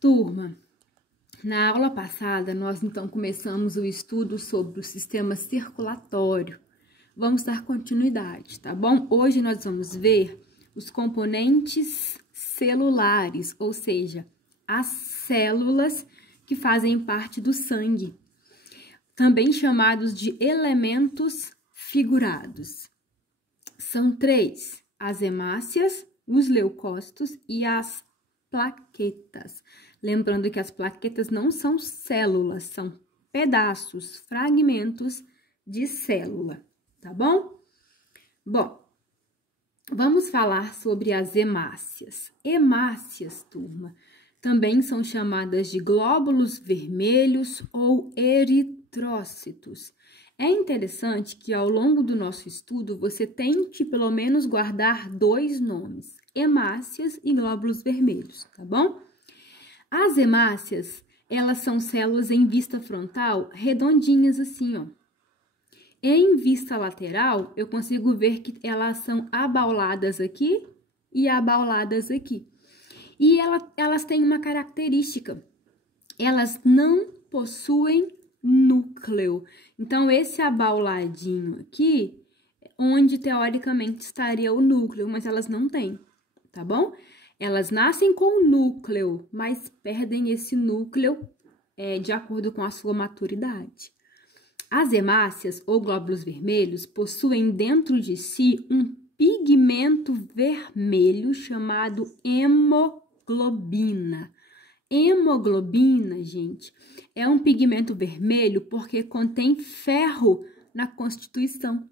Turma, na aula passada, nós então começamos o estudo sobre o sistema circulatório. Vamos dar continuidade, tá bom? Hoje nós vamos ver os componentes celulares, ou seja, as células que fazem parte do sangue, também chamados de elementos figurados. São três: as hemácias, os leucócitos e as plaquetas. Lembrando que as plaquetas não são células, são pedaços, fragmentos de célula, tá bom? Bom, vamos falar sobre as hemácias. Hemácias, turma, também são chamadas de glóbulos vermelhos ou eritrócitos. É interessante que ao longo do nosso estudo você tente pelo menos guardar dois nomes: hemácias e glóbulos vermelhos, tá bom? As hemácias, elas são células em vista frontal redondinhas assim, ó. Em vista lateral, eu consigo ver que elas são abauladas aqui e abauladas aqui. E elas têm uma característica: elas não possuem núcleo. Então, esse abauladinho aqui, onde teoricamente estaria o núcleo, mas elas não têm, tá bom? Elas nascem com o núcleo, mas perdem esse núcleo de acordo com a sua maturidade. As hemácias, ou glóbulos vermelhos, possuem dentro de si um pigmento vermelho chamado hemoglobina. Hemoglobina, gente, é um pigmento vermelho porque contém ferro na constituição.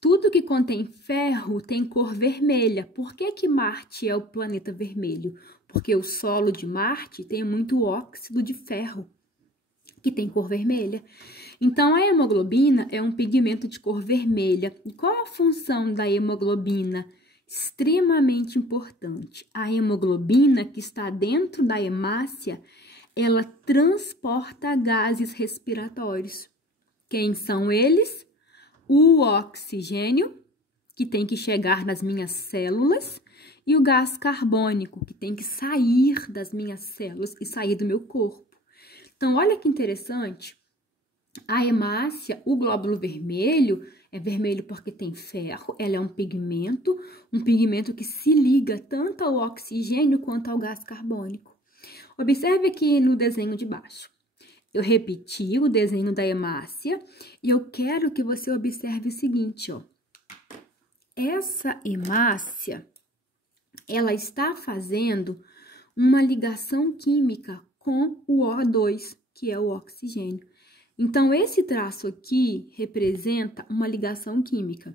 Tudo que contém ferro tem cor vermelha. Por que Marte é o planeta vermelho? Porque o solo de Marte tem muito óxido de ferro, que tem cor vermelha. Então, a hemoglobina é um pigmento de cor vermelha. E qual a função da hemoglobina? Extremamente importante. A hemoglobina, que está dentro da hemácia, ela transporta gases respiratórios. Quem são eles? O oxigênio, que tem que chegar nas minhas células, e o gás carbônico, que tem que sair das minhas células e sair do meu corpo. Então, olha que interessante. A hemácia, o glóbulo vermelho, é vermelho porque tem ferro, ela é um pigmento que se liga tanto ao oxigênio quanto ao gás carbônico. Observe aqui no desenho de baixo. Eu repeti o desenho da hemácia e eu quero que você observe o seguinte, ó. Essa hemácia, ela está fazendo uma ligação química com o O2, que é o oxigênio. Então, esse traço aqui representa uma ligação química.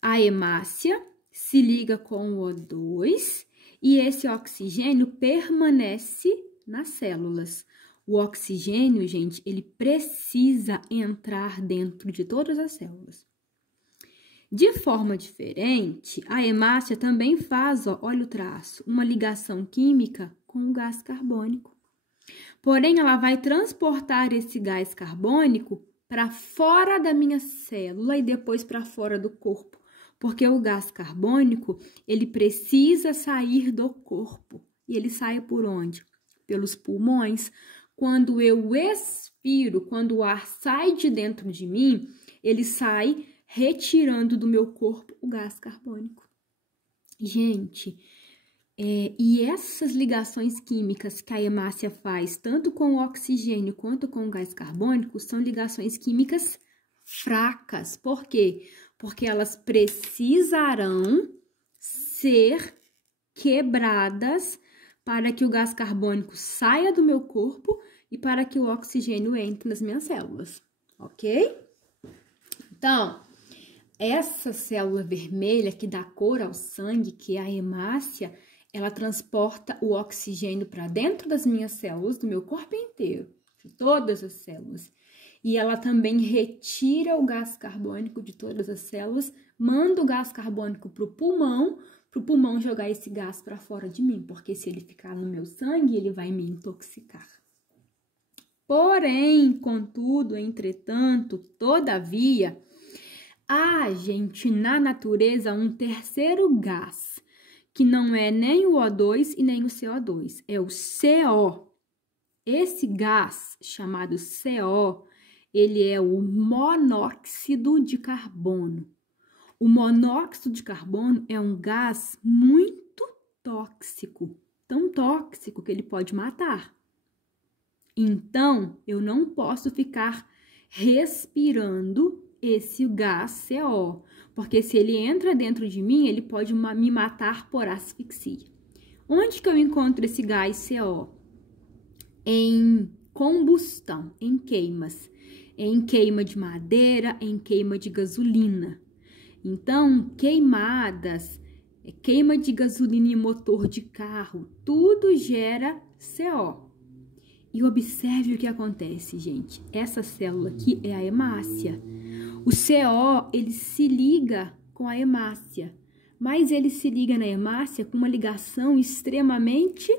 A hemácia se liga com o O2 e esse oxigênio permanece nas células. O oxigênio, gente, ele precisa entrar dentro de todas as células. De forma diferente, a hemácia também faz, ó, olha o traço, uma ligação química com o gás carbônico. Porém, ela vai transportar esse gás carbônico para fora da minha célula e depois para fora do corpo, porque o gás carbônico, ele precisa sair do corpo. E ele sai por onde? Pelos pulmões. Quando eu expiro, quando o ar sai de dentro de mim, ele sai retirando do meu corpo o gás carbônico. Gente, e essas ligações químicas que a hemácia faz, tanto com o oxigênio quanto com o gás carbônico, são ligações químicas fracas. Por quê? Porque elas precisarão ser quebradas para que o gás carbônico saia do meu corpo e para que o oxigênio entre nas minhas células, ok? Então, essa célula vermelha que dá cor ao sangue, que é a hemácia, ela transporta o oxigênio para dentro das minhas células, do meu corpo inteiro, de todas as células. E ela também retira o gás carbônico de todas as células, manda o gás carbônico para o pulmão jogar esse gás para fora de mim, porque se ele ficar no meu sangue, ele vai me intoxicar. Porém, contudo, entretanto, todavia, há, gente, na natureza um terceiro gás, que não é nem o O2 e nem o CO2, é o CO. Esse gás chamado CO, ele é o monóxido de carbono. O monóxido de carbono é um gás muito tóxico, tão tóxico que ele pode matar. Então, eu não posso ficar respirando esse gás CO, porque se ele entra dentro de mim, ele pode me matar por asfixia. Onde que eu encontro esse gás CO? Em combustão, em queimas. Em queima de madeira, em queima de gasolina. Então, queimadas, queima de gasolina em motor de carro, tudo gera CO. E observe o que acontece, gente. Essa célula aqui é a hemácia. O CO, ele se liga com a hemácia, mas ele se liga na hemácia com uma ligação extremamente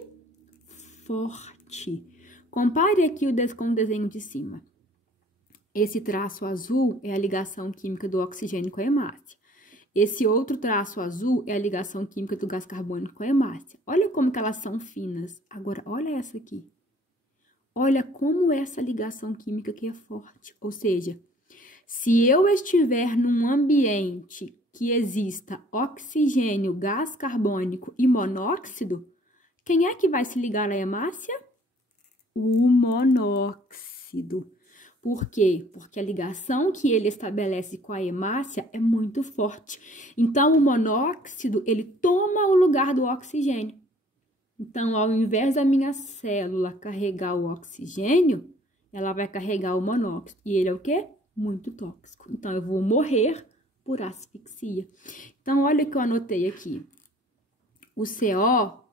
forte. Compare aqui com o desenho de cima. Esse traço azul é a ligação química do oxigênio com a hemácia. Esse outro traço azul é a ligação química do gás carbônico com a hemácia. Olha como que elas são finas. Agora, olha essa aqui. Olha como essa ligação química aqui é forte. Ou seja, se eu estiver num ambiente que exista oxigênio, gás carbônico e monóxido, quem é que vai se ligar à hemácia? O monóxido. Por quê? Porque a ligação que ele estabelece com a hemácia é muito forte. Então, o monóxido, ele toma o lugar do oxigênio. Então, ao invés da minha célula carregar o oxigênio, ela vai carregar o monóxido. E ele é o quê? Muito tóxico. Então, eu vou morrer por asfixia. Então, olha o que eu anotei aqui. O CO,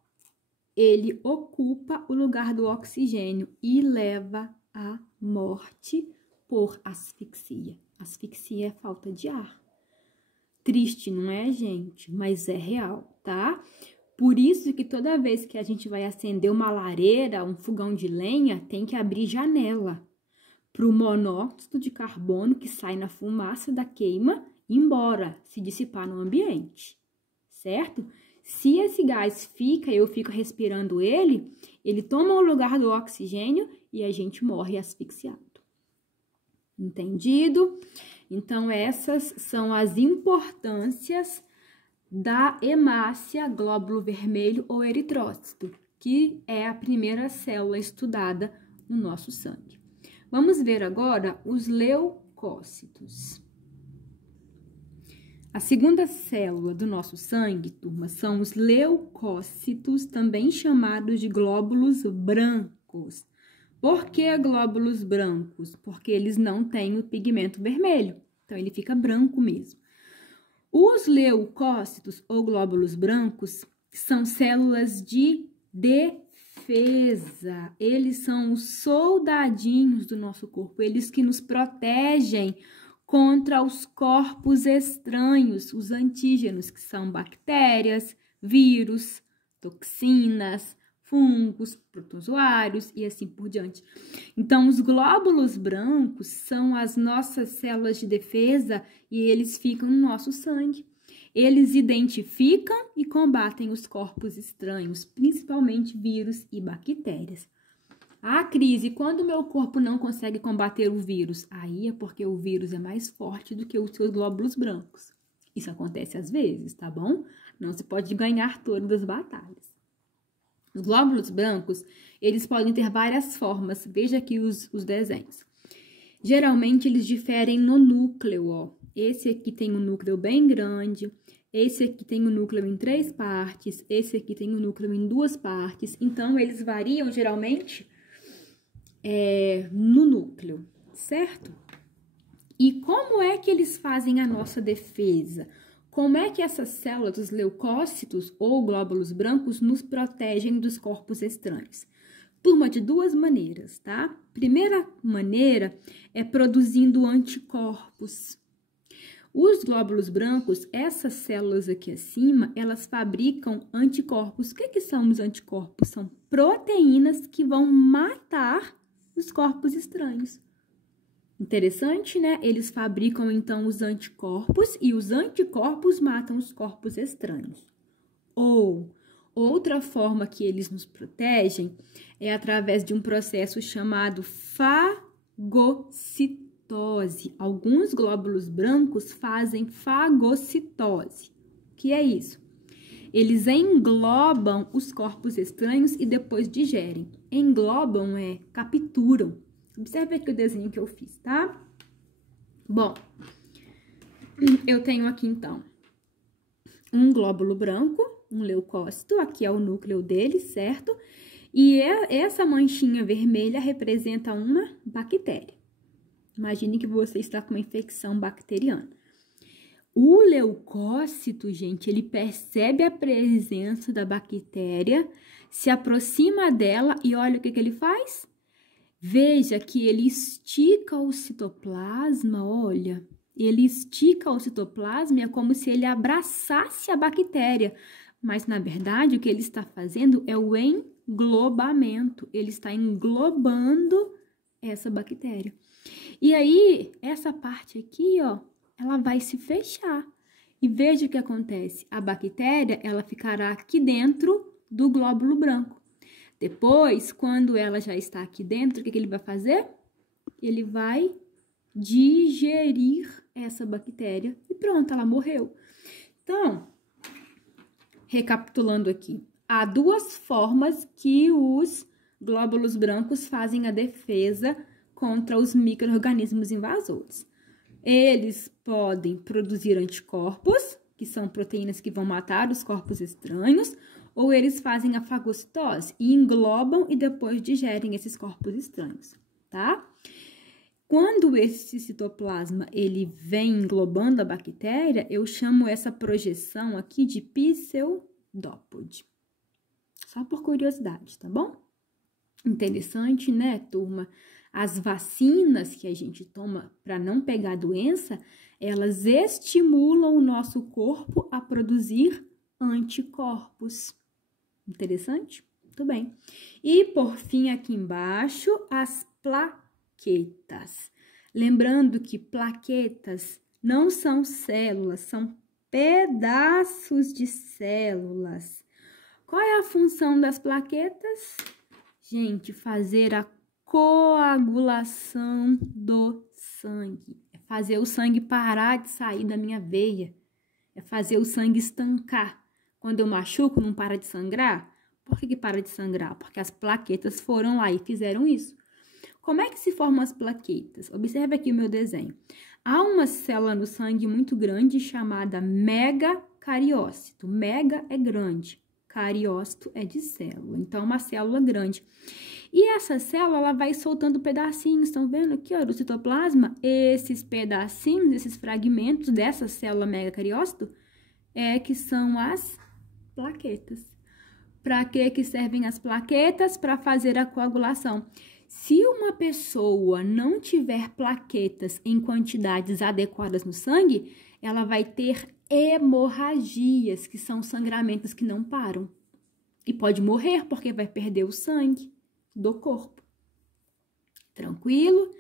ele ocupa o lugar do oxigênio e leva à morte por asfixia. Asfixia é falta de ar. Triste, não é, gente? Mas é real, tá? Por isso que toda vez que a gente vai acender uma lareira, um fogão de lenha, tem que abrir janela para o monóxido de carbono que sai na fumaça da queima ir embora, se dissipar no ambiente, certo? Se esse gás fica, eu fico respirando ele, ele toma o lugar do oxigênio e a gente morre asfixiado. Entendido? Então, essas são as importâncias da hemácia, glóbulo vermelho ou eritrócito, que é a primeira célula estudada no nosso sangue. Vamos ver agora os leucócitos. A segunda célula do nosso sangue, turma, são os leucócitos, também chamados de glóbulos brancos. Por que glóbulos brancos? Porque eles não têm o pigmento vermelho, então ele fica branco mesmo. Os leucócitos, ou glóbulos brancos, são células de defesa. Eles são os soldadinhos do nosso corpo, eles que nos protegem contra os corpos estranhos, os antígenos, que são bactérias, vírus, toxinas, fungos, protozoários e assim por diante. Então, os glóbulos brancos são as nossas células de defesa e eles ficam no nosso sangue. Eles identificam e combatem os corpos estranhos, principalmente vírus e bactérias. Ah, Cris, quando o meu corpo não consegue combater o vírus? Aí é porque o vírus é mais forte do que os seus glóbulos brancos. Isso acontece às vezes, tá bom? Não se pode ganhar todas as batalhas. Os glóbulos brancos, eles podem ter várias formas. Veja aqui os desenhos. Geralmente, eles diferem no núcleo, ó. Esse aqui tem um núcleo bem grande, esse aqui tem um núcleo em 3 partes, esse aqui tem um núcleo em 2 partes. Então, eles variam, geralmente, no núcleo, certo? E como é que eles fazem a nossa defesa? Como é que essas células, os leucócitos ou glóbulos brancos, nos protegem dos corpos estranhos? Turma, de 2 maneiras, tá? Primeira maneira é produzindo anticorpos. Os glóbulos brancos, essas células aqui acima, elas fabricam anticorpos. O que são os anticorpos? São proteínas que vão matar os corpos estranhos. Interessante, né? Eles fabricam, então, os anticorpos e os anticorpos matam os corpos estranhos. Ou outra forma que eles nos protegem é através de um processo chamado fagocitose. Alguns glóbulos brancos fazem fagocitose. O que é isso? Eles englobam os corpos estranhos e depois digerem. Englobam capturam. Observe aqui o desenho que eu fiz, tá? Bom, eu tenho aqui, então, um glóbulo branco, um leucócito, aqui é o núcleo dele, certo? E essa manchinha vermelha representa uma bactéria. Imagine que você está com uma infecção bacteriana. O leucócito, gente, ele percebe a presença da bactéria, se aproxima dela e olha o que ele faz? Veja que ele estica o citoplasma, olha. Ele estica o citoplasma e é como se ele abraçasse a bactéria. Mas, na verdade, o que ele está fazendo é o englobamento. Ele está englobando essa bactéria. E aí, essa parte aqui, ó, ela vai se fechar. E veja o que acontece. A bactéria, ela ficará aqui dentro do glóbulo branco. Depois, quando ela já está aqui dentro, o que ele vai fazer? Ele vai digerir essa bactéria e pronto, ela morreu. Então, recapitulando aqui, há duas formas que os glóbulos brancos fazem a defesa contra os micro-organismos invasores. Eles podem produzir anticorpos, que são proteínas que vão matar os corpos estranhos, ou eles fazem a fagocitose e englobam e depois digerem esses corpos estranhos, tá? Quando esse citoplasma ele vem englobando a bactéria, eu chamo essa projeção aqui de pseudópode. Só por curiosidade, tá bom? Interessante, né, turma? As vacinas que a gente toma para não pegar doença, elas estimulam o nosso corpo a produzir anticorpos. Interessante? Muito bem. E, por fim, aqui embaixo, as plaquetas. Lembrando que plaquetas não são células, são pedaços de células. Qual é a função das plaquetas? Gente, fazer a coagulação do sangue. É fazer o sangue parar de sair da minha veia. É fazer o sangue estancar. Quando eu machuco, não para de sangrar? Por que para de sangrar? Porque as plaquetas foram lá e fizeram isso. Como é que se formam as plaquetas? Observe aqui o meu desenho. Há uma célula no sangue muito grande chamada megacariócito. Mega é grande, cariócito é de célula. Então, uma célula grande. E essa célula, ela vai soltando pedacinhos. Estão vendo aqui, ó, do citoplasma? Esses pedacinhos, esses fragmentos dessa célula megacariócito que são as plaquetas. Para que servem as plaquetas? Para fazer a coagulação. Se uma pessoa não tiver plaquetas em quantidades adequadas no sangue, ela vai ter hemorragias, que são sangramentos que não param. E pode morrer porque vai perder o sangue do corpo. Tranquilo?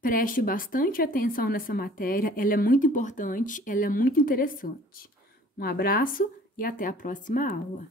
Preste bastante atenção nessa matéria, ela é muito importante, ela é muito interessante. Um abraço e até a próxima aula.